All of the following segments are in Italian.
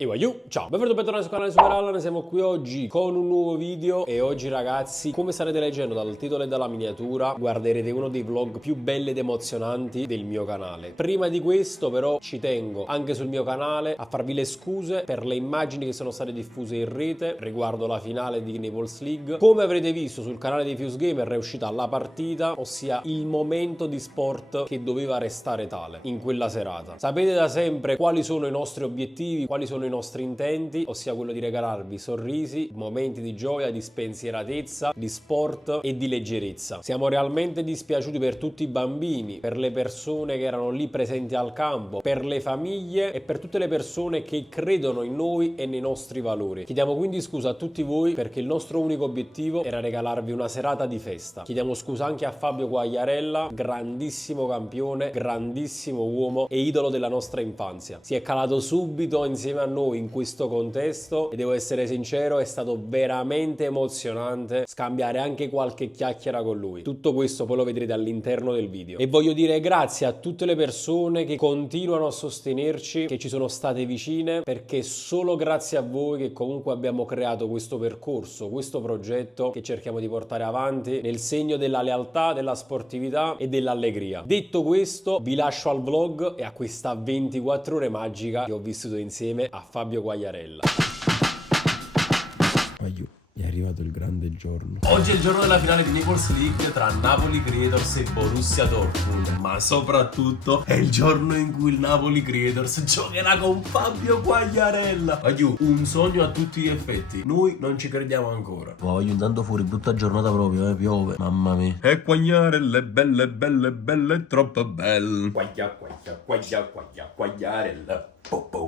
E voglio, ciao, benvenuti e bentornati sul canale Super Allan, siamo qui oggi con un nuovo video e oggi ragazzi, come starete leggendo dal titolo e dalla miniatura, guarderete uno dei vlog più belli ed emozionanti del mio canale. Prima di questo però ci tengo anche sul mio canale a farvi le scuse per le immagini che sono state diffuse in rete riguardo la finale di Naples League. Come avrete visto sul canale di Fuse Gamer è uscita la partita, ossia il momento di sport che doveva restare tale in quella serata. Sapete da sempre quali sono i nostri obiettivi, quali sono i nostri intenti, ossia quello di regalarvi sorrisi, momenti di gioia, di spensieratezza, di sport e di leggerezza. Siamo realmente dispiaciuti per tutti i bambini, per le persone che erano lì presenti al campo, per le famiglie e per tutte le persone che credono in noi e nei nostri valori. Chiediamo quindi scusa a tutti voi perché il nostro unico obiettivo era regalarvi una serata di festa. Chiediamo scusa anche a Fabio Quagliarella, grandissimo campione, grandissimo uomo e idolo della nostra infanzia. Si è calato subito insieme a noi in questo contesto e devo essere sincero, è stato veramente emozionante scambiare anche qualche chiacchiera con lui. Tutto questo poi lo vedrete all'interno del video e voglio dire grazie a tutte le persone che continuano a sostenerci, che ci sono state vicine, perché solo grazie a voi che comunque abbiamo creato questo percorso, questo progetto che cerchiamo di portare avanti nel segno della lealtà, della sportività e dell'allegria. Detto questo, vi lascio al vlog e a questa 24 ore magica che ho vissuto insieme a Fabio Quagliarella. È arrivato il grande giorno. Oggi è il giorno della finale di Naples League tra Napoli Creators e Borussia Dortmund, ma soprattutto è il giorno in cui il Napoli Creators giocherà con Fabio Quagliarella. Un sogno a tutti gli effetti. Noi non ci crediamo ancora. Voglio andando fuori, brutta giornata proprio, piove. Mamma mia. E Quagliarella, belle, troppo belle. Quagliarella.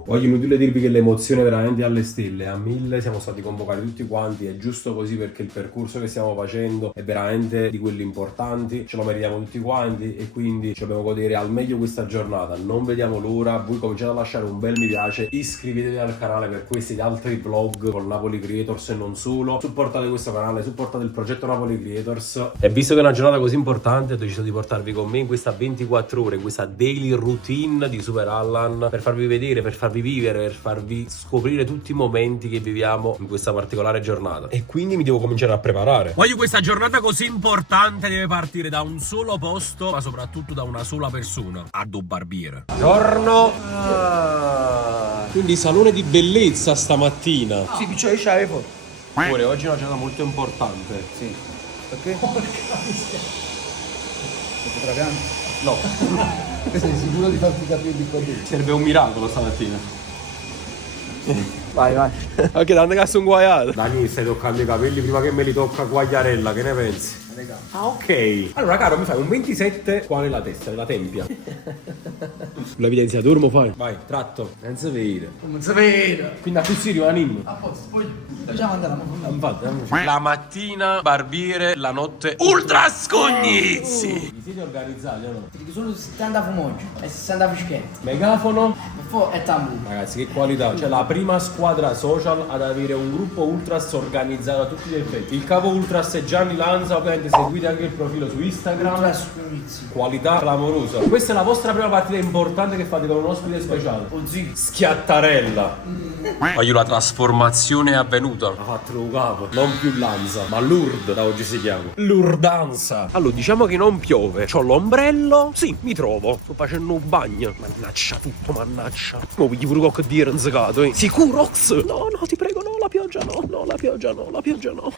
Voglio inutile dirvi che l'emozione è veramente alle stelle, a 1000, siamo stati convocati tutti quanti, è giusto così perché il percorso che stiamo facendo è veramente di quelli importanti, ce lo meritiamo tutti quanti e quindi ci dobbiamo godere al meglio questa giornata, non vediamo l'ora. Voi cominciate a lasciare un bel mi piace, iscrivetevi al canale per questi ed altri vlog con Napoli Creators e non solo, supportate questo canale, supportate il progetto Napoli Creators. E visto che è una giornata così importante ho deciso di portarvi con me in questa 24 ore, questa daily routine di Super Allan per farvi vedere, per farvi vivere, per farvi scoprire tutti i momenti che viviamo in questa particolare giornata. E quindi mi devo cominciare a preparare. Voglio questa giornata così importante deve partire da un solo posto, ma soprattutto da una sola persona, Addo Barbiere. Buongiorno. Quindi salone di bellezza stamattina. Sì, picciolo io c'avevo. Pure oggi è una giornata molto importante. Sì. Perché? Perché traviamo? No. Sei sicuro di farti capire di qua dentro? Serve un miracolo stamattina. Vai. Anche da cazzo un guaiato. Dani, stai toccando i capelli prima che me li tocca Quagliarella, che ne pensi? Ah, ok. Allora, caro, mi fai un 27 qua nella testa, nella tempia. L'evidenziatore mo fai? Vai, tratto. Non si vede. Non sapere. Quindi a tutti rimaniamo. A posto, poi facciamo andare a Infatti, la mattina, barbiere, la notte ultra scognizzi. Vi siete organizzati o no? Perché sono 70 fumoggio e 60 fischetti. Megafono. E poi è tamburo. Ragazzi, che qualità. Cioè, la prima squadra social ad avere un gruppo ultras organizzato a tutti gli effetti. Il capo ultras è Gianni Lanza, ovviamente seguite anche il profilo su Instagram. Qualità clamorosa. Questa è la vostra prima partita importante che fate con un ospite speciale. Schiattarella. Voglio la trasformazione è avvenuta. Ha fatto un capo. Non più Lanza, ma Lourdes da oggi si chiama. Lourdanza. Allora, diciamo che non piove. C'ho l'ombrello. Sì, mi trovo. Sto facendo un bagno. Mannaggia tutto, mannaggia. Mo vi pure che dire rinzegato, eh. Sicuro? No, ti prego, no, la pioggia no. No, la pioggia no.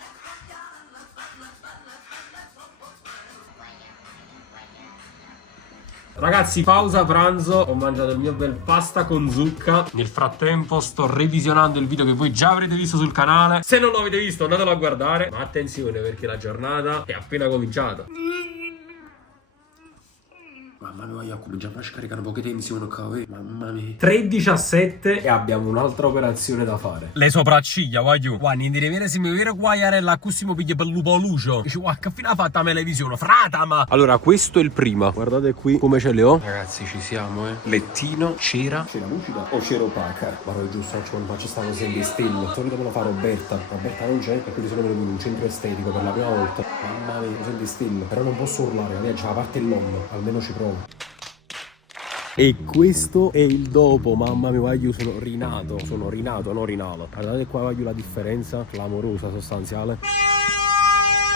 Ragazzi, pausa pranzo, ho mangiato il mio bel pasta con zucca. Nel frattempo sto revisionando il video che voi già avrete visto sul canale. Se non lo avete visto andatelo a guardare. Ma attenzione perché la giornata è appena cominciata. Mamma mia, voglio cominciare a scaricare poche tensioni qua, mamma mia. 3:17 e abbiamo un'altra operazione da fare. Le sopracciglia, voglio. Guarda, in dire se mi vero Quagliarella così mi piglia per lupo lucio. Dice, guarda, che fine ha fatto la televisione? Fratama! Allora, questo è il prima. Guardate qui come ce le ho. Ragazzi, ci siamo, Lettino, cera. Cera lucida o cera opaca? Guarda, giusto, quando faccio sta cosa in stelle. Di solito me lo fa Roberta. Roberta non c'è, e quindi sono venuto in un centro estetico per la prima volta. Mamma mia, cos'è di stelle. Però non posso urlare, la c'è la parte l'om. Almeno ci provo. E questo è il dopo, mamma mia, voglio, sono rinato, non rinalo. Guardate qua, voglio la differenza clamorosa, sostanziale.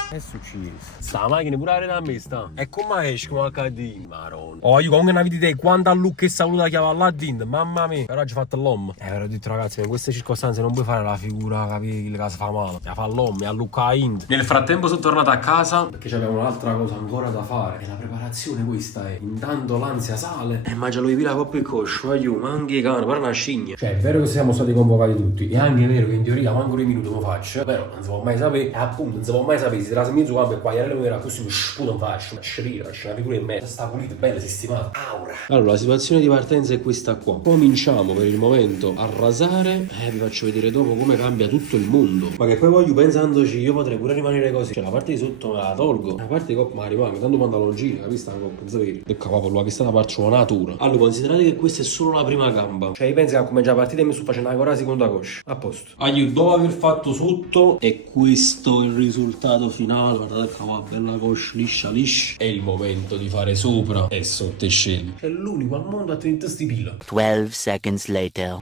È successo. Sta macchina pure da me sta. E come esce come HD? Maronna. Oh, io comunque non avete quanto a look che sta voluta chiamare là dentro. Mamma mia. Però oggi ho fatto l'uomo. Però ho detto ragazzi, in queste circostanze non puoi fare la figura, capire che si fa male. La fa l'uomo e a look a Ind. Nel frattempo sono tornato a casa perché abbiamo un'altra cosa ancora da fare. E la preparazione questa è. Intanto l'ansia sale. E mangia lui la coppa e coscio. Ma anche cane, guarda una scimmia. Cioè è vero che siamo stati convocati tutti. E anche è vero che in teoria manco un minuto lo faccio. Però non si può mai sapere. E appunto non si può mai sapere. Si trasmette mezzo campo e qua ieri era così mi sputo faccio. Una scerira, c'è una figura in mezzo. Sta pulita, bella, sistemata. Aura. Allora la situazione di partenza è questa qua. Cominciamo per il momento a rasare. Vi faccio vedere dopo come cambia tutto il mondo. Ma che poi voglio pensandoci, io potrei pure rimanere così. Cioè la parte di sotto me la tolgo. La parte di coppa me la rimango. Tanto pantaloncini, capisci? La coppa, non sapete. E cavolo, che sta una parte la natura. Allora considerate che questa è solo la prima gamba. Cioè io penso che come già partita mi sto facendo ancora la seconda coscia. A posto. Allora dopo aver fatto sotto e questo è il risultato finale. Guardate il cavolo, bella coscia liscia liscia. È il momento di fare sopra e sotto e scegli. È l'unico al mondo a tenere sti pila. 12 seconds later.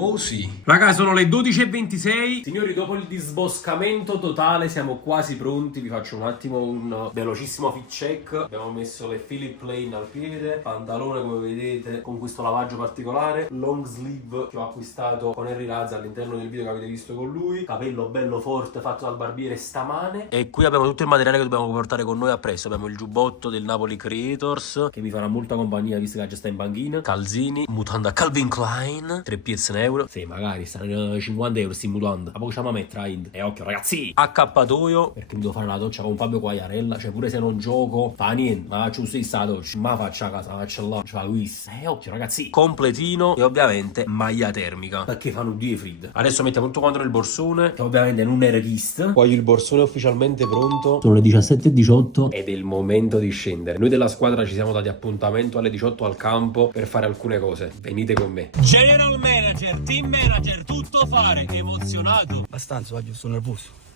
Oh sì. Raga, sono le 12:26. Signori, dopo il disboscamento totale siamo quasi pronti. Vi faccio un attimo un velocissimo fit check. Abbiamo messo le Philip Plain al piede, pantalone come vedete con questo lavaggio particolare, long sleeve che ho acquistato con Henry Razza all'interno del video che avete visto con lui, capello bello forte fatto dal barbiere stamane. E qui abbiamo tutto il materiale che dobbiamo portare con noi appresso. Abbiamo il giubbotto del Napoli Creators che mi farà molta compagnia visto che già sta in banchina, calzini, mutanda Calvin Klein, 3 piezze euro. Sì, magari stanno 50 euro sti mutanda. A poco c'è a mettere Ind. E occhio ragazzi, accappatoio perché mi devo fare la doccia con Fabio Quagliarella. Cioè pure se non gioco fa niente, ma faccio stessa doccia, ma faccio a casa, la faccio là, fa quiz. Occhio ragazzi, completino e ovviamente maglia termica perché fanno 2 fredde. Adesso mettiamo tutto quanto nel borsone che ovviamente non è rechist. Poi il borsone è ufficialmente pronto. Sono le 17:18 ed è il momento di scendere. Noi della squadra ci siamo dati appuntamento alle 18 al campo per fare alcune cose. Venite con me. General Manager, team manager, tutto fare. Emozionato? Abbastanza, voglio, sono nervoso.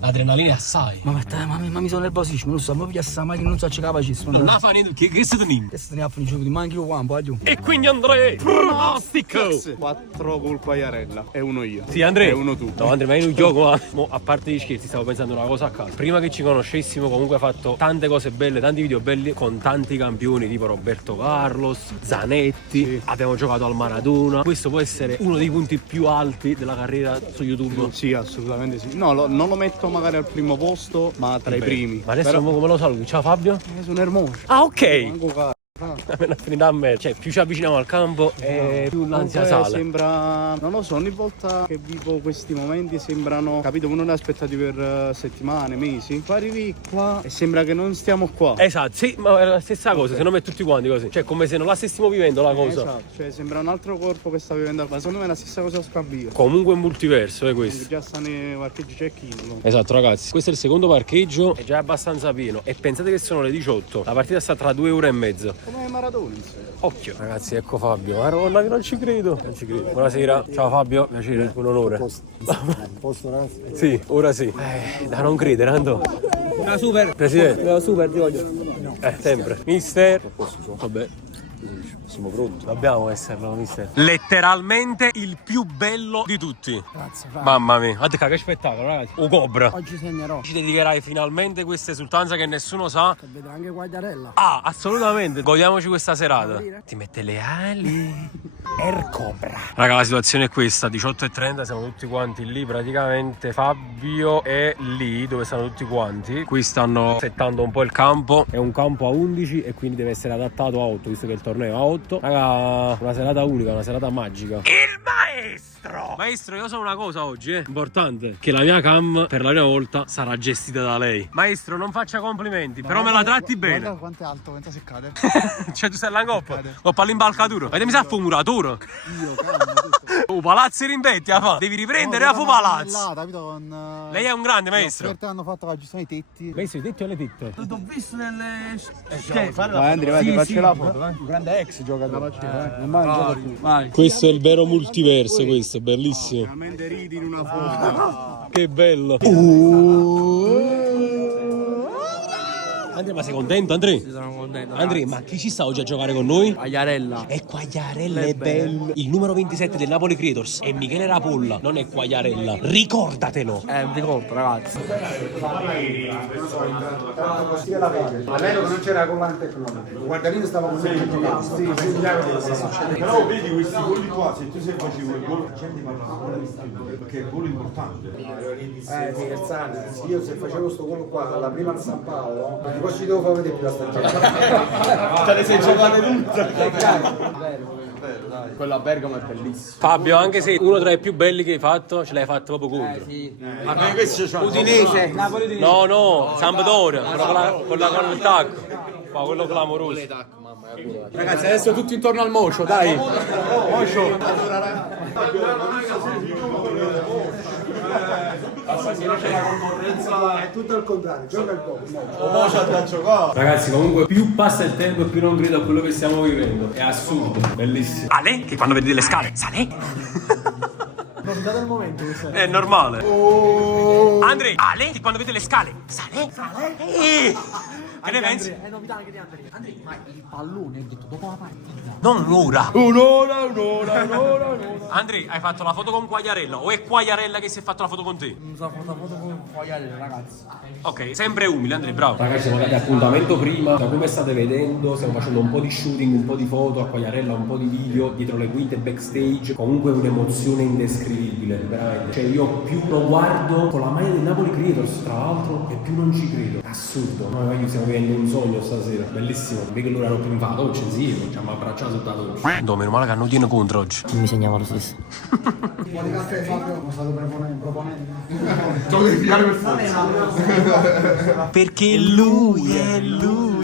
L'adrenalina assai. Ma mi sono nervosissimo, non so, ma pigliare sta macchina, non so se capace. Non la fa niente, che siete nini? Questo ne ha finito di manchi lo campo, voglio. E quindi Andrea, pronostico. 4 col Quagliarella e 1 io. Sì, Andrea. E 1 tu. No, Andrea, ma io non gioco, ma mo, a parte gli scherzi, stavo pensando una cosa a caso. Prima che ci conoscessimo, comunque hai fatto tante cose belle, tanti video belli con tanti campioni, tipo Roberto Carlos, Zanetti. Sì. Abbiamo giocato al Maradona. Questo può essere uno dei punti più alti della carriera su YouTube. Sì, assolutamente sì. No, non lo metto magari al primo posto, ma tra i primi. Ma adesso però... come lo saluti? Ciao Fabio? Sono nervoso. Ah, ok. Manco Appena finita a me, cioè più ci avviciniamo al campo e più l'ansia sale. Sembra, non lo so, ogni volta che vivo questi momenti sembrano, capito, uno ne aspettati per settimane, mesi. Poi arrivi qua e sembra che non stiamo qua. Esatto, sì, ma è la stessa cosa, se non è tutti quanti così. Cioè come se non la stessimo vivendo la cosa. Esatto, cioè sembra un altro corpo che sta vivendo, ma secondo me è la stessa cosa scambio. Comunque è un multiverso, è questo. Già sta nei parcheggi check-in. Esatto ragazzi, questo è il secondo parcheggio, è già abbastanza pieno. E pensate che sono le 18, la partita sta tra 2 ore e mezzo. Come Maradona. Occhio ragazzi, ecco Fabio. Maronna che non ci credo. Buonasera, ciao Fabio, piacere, un onore. Posto ragazzi? Sì, ora sì. Da non credere, Ando. La super. Presidente. La super, ti voglio. No. Sempre. Mister. Vabbè. Siamo pronti. Dobbiamo esserlo, mister. Letteralmente il più bello di tutti. Grazie, Fabio. Mamma mia, guarda che spettacolo, ragazzi. O Cobra. Oggi segnerò. Ci dedicherai finalmente questa esultanza che nessuno sa. Per vedere anche Quagliarella. Ah, assolutamente. Godiamoci questa serata. Ti mette le ali. Cobra. Raga, la situazione è questa: 18:30, siamo tutti quanti lì. Praticamente Fabio è lì dove stanno tutti quanti. Qui stanno settando un po' il campo. È un campo a 11 e quindi deve essere adattato a 8, visto che il torneo è a 8. Raga, una serata unica, una serata magica. Il maestro! Maestro, io so una cosa oggi, importante: che la mia cam per la prima volta sarà gestita da lei. Maestro, non faccia complimenti, però me la tratti bene. Guarda quanto è alto, pensa se cade. Cioè tu stai alla coppa, coppa all'imbalcatura. Vedete, mi sa fu muratura. Io, calma, palazzi rimbetti, fa. Devi riprendere a fu palazzo. Con, Lei è un grande maestro. Hanno fatto la gestione dei tetti. Maestro, i tetti o le tette? L'ho visto nelle... Vai Andrea, vai, ti faccio la foto. Un grande ex giocatore. Non mangia più. Vai. Questo è il vero multiverso, questo è bellissimo. Veramente ridi in una foto. Che bello. Andrea, ma sei contento, Andrea? Sì, sono contento. Andrea, ma chi ci sta oggi a giocare con noi? Quagliarella. È Quagliarella, è bello. Il numero 27 del Napoli Creators è Michele Rapolla, non è Quagliarella. Ricordatelo. Mi ricordo, ragazzi. A lei non c'era collante tecnologico. Il guardarino stava con me giocando. Però vedi questi gol qua, se tu sei facevo il gol, la gente parla ancora di più, perché è il gol importante. Scherzando, io se facevo sto gol qua, la prima al San Paolo, poi ci devo far vedere più la stagione. Te le sei giocate tutte. Quello a Bergamo è bellissimo. Fabio, anche se uno tra i più belli che hai fatto, ce l'hai fatto proprio contro. Ma come questo c'è Udinese. No, Sampdoria, con il tacco. Ma quello clamoroso. Ragazzi, adesso tutti intorno al mocio, dai. Mocio. Stasera c'è la concorrenza, è tutto il contrario, gioca il dopo. Ragazzi, comunque più passa il tempo e più non credo a quello che stiamo vivendo. È assurdo, bellissimo. Ale, che quando vedi le scale, sale. Approfittate del momento questo È normale. Andrea, Ale, che quando vede le scale, sale. Che ne pensi? È novità anche di Andrea, ma il pallone ho detto dopo la partita. Non un'ora. Un'ora. Andrea, hai fatto la foto con Quagliarella o è Quagliarella che si è fatto la foto con te? Non so, foto con Quagliarella, ragazzi. Ok, sempre umile, Andrea, bravo. Ragazzi, siamo andati appuntamento prima, da come state vedendo, stiamo facendo un po' di shooting, un po' di foto a Quagliarella, un po' di video dietro le quinte backstage. Comunque un'emozione indescrivibile, veramente. Cioè io più lo guardo con la maglia del Napoli Creators, tra l'altro, e più non ci credo. Assurdo. Noi stiamo vivendo un sogno stasera, bellissimo. Perché loro erano prima fa la doccia insieme, ci hanno abbracciato tutta la doccia. No, meno male che non tiene contro oggi. Mi segnava lo stesso. Un po' di caffè Fabio, come stato proponendo. Perché lui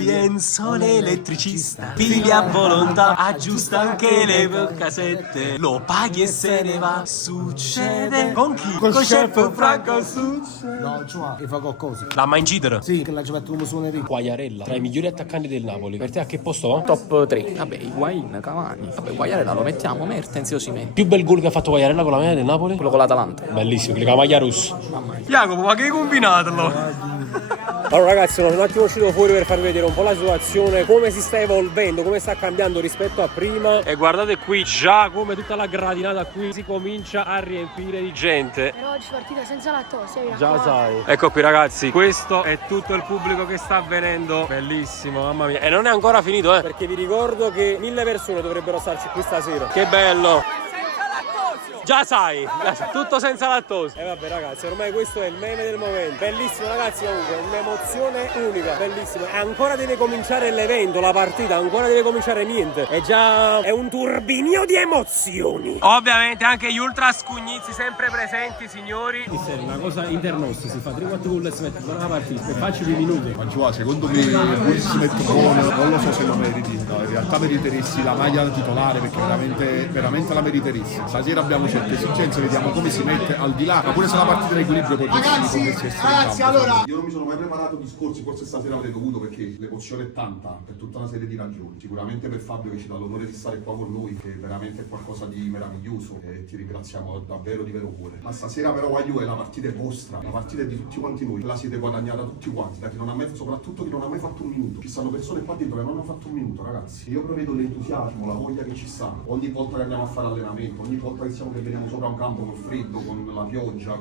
è un sole elettricista, piglia a volontà, aggiusta anche le cassette, lo paghi e se ne va. Succede con chi? Con chef Franco succede. No, cioè, che fa qualcosa. La mai incidere? Sì, che la ci metto come suoneria. Quagliarella, tra i migliori attaccanti del Napoli. Per te a che posto va? Top 3. Vabbè, Higuain, Cavani. Vabbè, Quagliarella lo mettiamo, Mertens e Osimhen. Più bel gol che ha fatto Quagliarella con la maglia del Napoli? Quello con l'Atalanta. Bellissimo, che la maglia russa. Jacopo, ma che hai combinato? Allora ragazzi, sono un attimo uscito fuori per farvi vedere un po' la situazione, come si sta evolvendo, come sta cambiando rispetto a prima. E guardate qui già come tutta la gradinata qui si comincia a riempire di gente. Però oggi partita senza lattosio, Già sai. Ecco qui ragazzi, questo è tutto il pubblico che sta avvenendo. Bellissimo, mamma mia. E non è ancora finito, perché vi ricordo che 1000 persone dovrebbero starci qui stasera. Che bello. Già sai, tutto senza lattosio. E vabbè ragazzi, ormai questo è il meme del momento. Bellissimo ragazzi, comunque, un'emozione unica, bellissimo. E ancora deve cominciare l'evento, la partita, ancora deve cominciare niente. È un turbinio di emozioni. Ovviamente anche gli ultra scugnizzi sempre presenti, signori. Questa è una cosa internostra, si fa 3-4 gol e si mette buona la partita. Per facci 2 minuti. Ma secondo me pure si mette buono, non lo so se lo meriti. No, in realtà meriteresti la maglia titolare perché veramente la meriteresti. Stasera abbiamo certe esigenze, vediamo come si mette al di là, ma pure se la partita di equilibrio ragazzi, allora io non mi sono mai preparato discorsi, forse stasera avrei dovuto perché l'emozione è tanta per tutta una serie di ragioni, sicuramente per Fabio che ci dà l'onore di stare qua con noi, che veramente è qualcosa di meraviglioso e ti ringraziamo davvero di vero cuore. Ma stasera però voglio, la partita è vostra, la partita è di tutti quanti noi, la siete guadagnata tutti quanti, da chi non ha mai, soprattutto chi non ha mai fatto un minuto. Ci stanno persone qua dentro che non hanno fatto un minuto, ragazzi. Io prevedo l'entusiasmo, la voglia che ci sta ogni volta che andiamo a fare allenamento, ogni volta che veniamo sopra un campo col freddo, con la pioggia,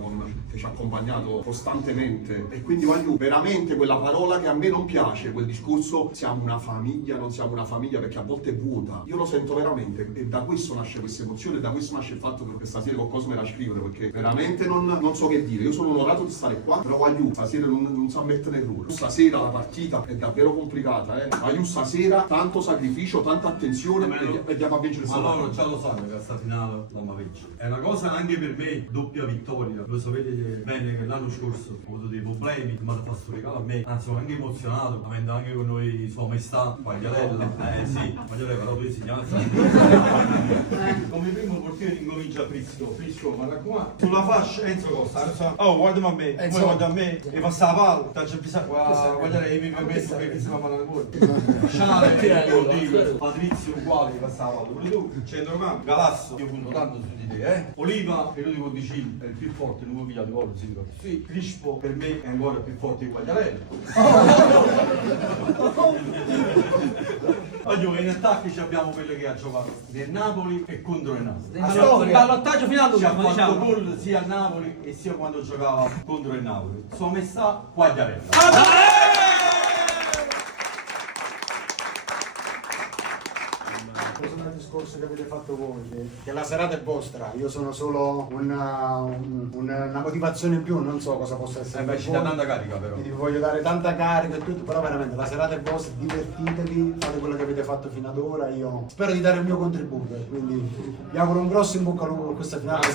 che ci ha accompagnato costantemente. E quindi voglio veramente quella parola che a me non piace, quel discorso siamo una famiglia, non siamo una famiglia, perché a volte è vuota. Io lo sento veramente e da questo nasce questa emozione, da questo nasce il fatto che stasera qualcosa me la scrivere, perché veramente non so che dire. Io sono onorato di stare qua, però voglio stasera non sa mettere errore. Stasera la partita è davvero complicata, Voglio stasera tanto sacrificio, tanta attenzione e andiamo a vincere. Ma loro già lo sanno che a sta finale non mi vince. È una cosa anche per me, doppia vittoria. Lo sapete bene che l'anno scorso ho avuto dei problemi, mi ha fatto questo regalo a me. Anzi, sono anche emozionato, avendo anche con noi Sua Maestà, Quagliarella. Sì, Quagliarella, però tu hai segnato. Come primo portiere incomincia Frisco, ma raccomando. Sulla fascia Enzo Costa, oh guardami a me, come guarda a me, e passa la palla, t'ha pensato, guardare mi permesso che si fa male ancora. Scianale, Patrizio uguale, passava la palla. Pure tu, centrocampo, Galasso, io punto tanto su di te, Oliva, che io dico di Cile, è il più forte, non vi pigliate gol, sì, sì. Crispo per me è ancora più forte di Quagliarella. Oggi in attacco abbiamo quelli che ha giocato del Napoli e contro il Napoli. Il ballottaggio finale Ci ha fatto gol sia al Napoli e sia quando giocava contro il Napoli. Sua messa Quagliarella. Al discorso che avete fatto voi, che la serata è vostra, io sono solo una motivazione in più, non so cosa possa essere. Beh, ci dà tanta carica però. Quindi vi voglio dare tanta carica e tutto, però veramente la serata è vostra, divertitevi, fate quello che avete fatto fino ad ora, io spero di dare il mio contributo, quindi vi auguro un grosso in bocca al lupo per questa finale.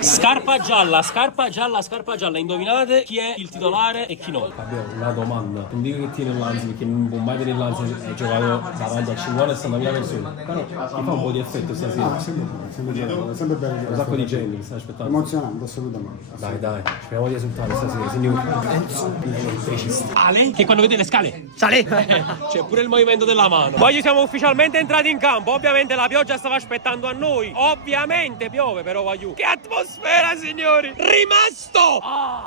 Scarpa gialla, scarpa gialla, scarpa gialla. Indovinate chi è il titolare e chi no? Vabbè, una domanda. Non dico che tiene l'Anzi perché non può mai tenere l'Anzi, è giocato davanti a 50-60.000 persone. Però ti fa un po' di effetto stasera. Sempre bello. Un sacco di gente che sta aspettando. Emozionante, assolutamente. Dai, speriamo di esultare stasera, signori. Ale, che quando vede le scale, sale! C'è pure il movimento della mano. Poi siamo ufficialmente entrati in campo. Ovviamente la pioggia stava aspettando a noi. Ovviamente piove, però voglio. Che atmosfera, signori! Rimasto!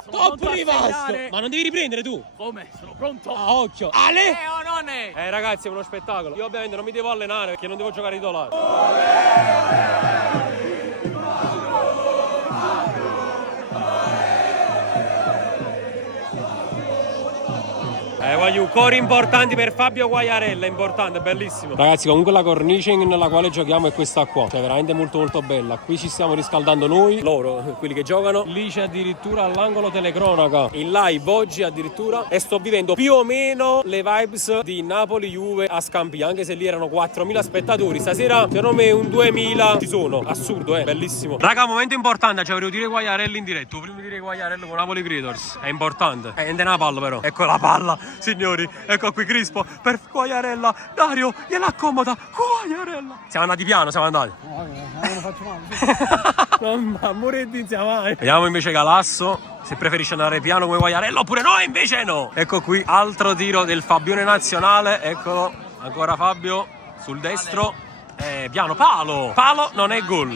Top rimasto! Ma non devi riprendere tu? Come? Sono pronto? A occhio! Ale! o non è? Ragazzi, è uno spettacolo. Io ovviamente non mi devo allenare perché non devo giocare titolare. Voglio cori importanti per Fabio Quagliarella, importante, bellissimo. Ragazzi, comunque la cornice nella quale giochiamo è questa qua, cioè veramente molto molto bella. Qui ci stiamo riscaldando noi, loro, quelli che giocano. Lì c'è addirittura all'angolo telecronaca, in live oggi addirittura, e sto vivendo più o meno le vibes di Napoli-Juve a Scampia, anche se lì erano 4.000 spettatori. Stasera secondo me un 2.000 ci sono, assurdo, bellissimo. Raga, momento importante, cioè volevo dire Quagliarella in diretto, prima di dire Quagliarella con Napoli Creators, è importante. È una palla però, ecco la palla. Signori, ecco qui Crispo per Quagliarella. Dario gliela accomoda. Quagliarella. Siamo andati piano, siamo andati. Non faccio male. Mamma, Moretti insieme mai. Vediamo invece Galasso se preferisce andare piano come Quagliarella oppure no, invece no. Ecco qui, altro tiro del Fabione Nazionale. Eccolo, ancora Fabio sul destro. Piano, palo. Palo non è gol.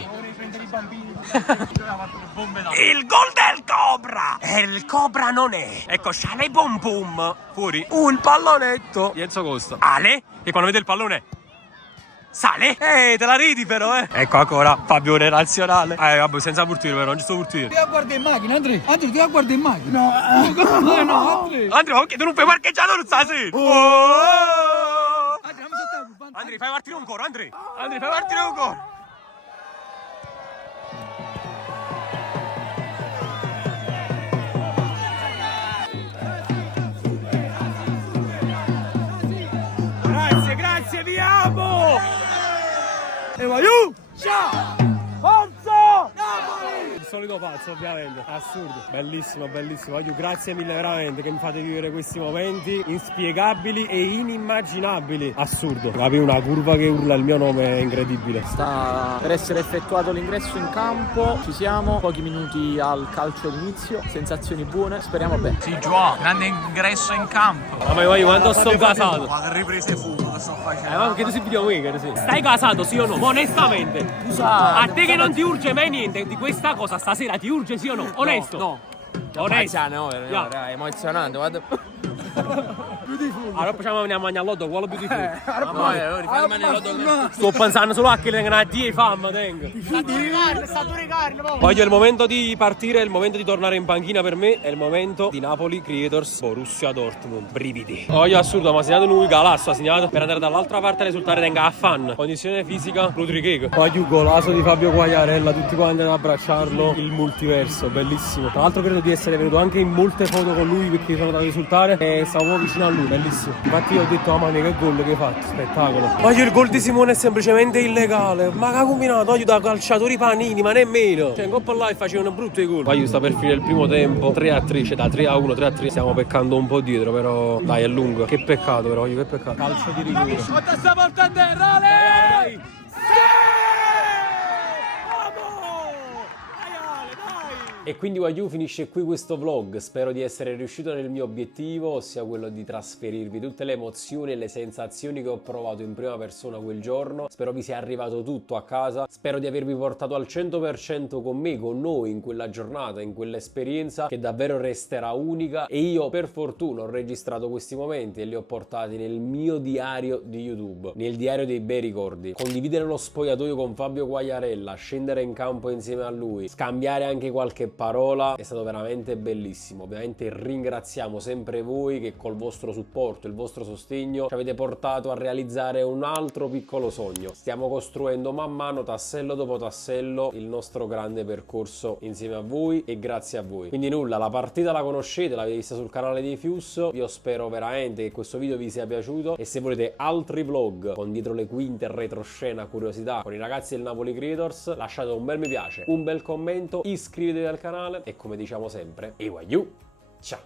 Il gol del Cobra! E il Cobra non è. Ecco, Shale Bom Bom. Fuori. Il pallonetto. Enzo Costa. Ale. E quando vede il pallone sale. Te la ridi però, Ecco ancora Fabione Nazionale. Vabbè, senza portiere però, non ci sto portiere. Ti a guardare in macchina, Andrea. Andrea, ti a guardare in macchina. No, Andrea. Andrea, ok, tu non puoi parcheggiare non stasera. Andrea, fai partire un coro, Andrea. Andrea, fai partire un coro. Grazie, vi amo! E vai, ciao! Forza! Napoli! Il solito pazzo, ovviamente, assurdo. Bellissimo, bellissimo. Grazie mille veramente che mi fate vivere questi momenti inspiegabili e inimmaginabili. Assurdo. Capi una curva che urla il mio nome è incredibile. Sta per essere effettuato l'ingresso in campo, ci siamo, pochi minuti al calcio d'inizio, sensazioni buone, speriamo bene. Si gioca, grande ingresso in campo. Ma io quando sto casato? Quante riprese fumo che sto facendo? Ma perché tu sei videomaker, sì. Stai casato, sì o no? Onestamente. A te che non ti urge mai niente di questa cosa stasera, ti urge sì o no? Onesto? No. Onesto. No, è emozionante, guarda. Allora facciamo a mangiare l'otto, quello più di sto pensando solo a che le tengono a 10 fame, tengo. Voglio il momento di partire, il momento di tornare in panchina per me, è il momento di Napoli Creators Borussia Dortmund. Brividi. Voglio assurdo, ma ha segnato lui, Galasso ha segnato per andare dall'altra parte a risultare tenga a fan. Condizione fisica, Rodriguez. Voglio un golasso di Fabio Quagliarella, tutti quanti ad abbracciarlo, il multiverso, bellissimo. Tra l'altro credo di essere venuto anche in molte foto con lui perché sono da risultare e stavo vicino a lui, bellissimo. Infatti io ho detto, oh mamma che gol che hai fatto, spettacolo. Voglio il gol di Simone è semplicemente illegale. Ma che ha combinato? Voglio da calciatori panini, ma nemmeno. Cioè in Coppa Live facevano brutti gol. Voglio sta per finire il primo tempo, 3-3, cioè da 3-1, 3-3. Stiamo peccando un po' dietro, però dai è lungo. Che peccato però, che peccato. Calcio di rigore. Quanta sta portando terra, Ale! E quindi Wagyu, finisce qui questo vlog. Spero di essere riuscito nel mio obiettivo, ossia quello di trasferirvi tutte le emozioni e le sensazioni che ho provato in prima persona quel giorno. Spero vi sia arrivato tutto a casa. Spero di avervi portato al 100% con me, con noi, in quella giornata, in quell'esperienza che davvero resterà unica. E io, per fortuna, ho registrato questi momenti e li ho portati nel mio diario di YouTube, nel diario dei bei ricordi. Condividere lo spogliatoio con Fabio Quagliarella, scendere in campo insieme a lui, scambiare anche qualche parola, è stato veramente bellissimo. Ovviamente ringraziamo sempre voi che col vostro supporto, il vostro sostegno ci avete portato a realizzare un altro piccolo sogno. Stiamo costruendo man mano, tassello dopo tassello, il nostro grande percorso insieme a voi e grazie a voi. Quindi nulla, la partita la conoscete, l'avete vista sul canale dei Fius. Io spero veramente che questo video vi sia piaciuto, e se volete altri vlog con dietro le quinte, retroscena, curiosità con i ragazzi del Napoli Creators, lasciate un bel mi piace, un bel commento, iscrivetevi al canale e, come diciamo sempre, Wagyu, ciao!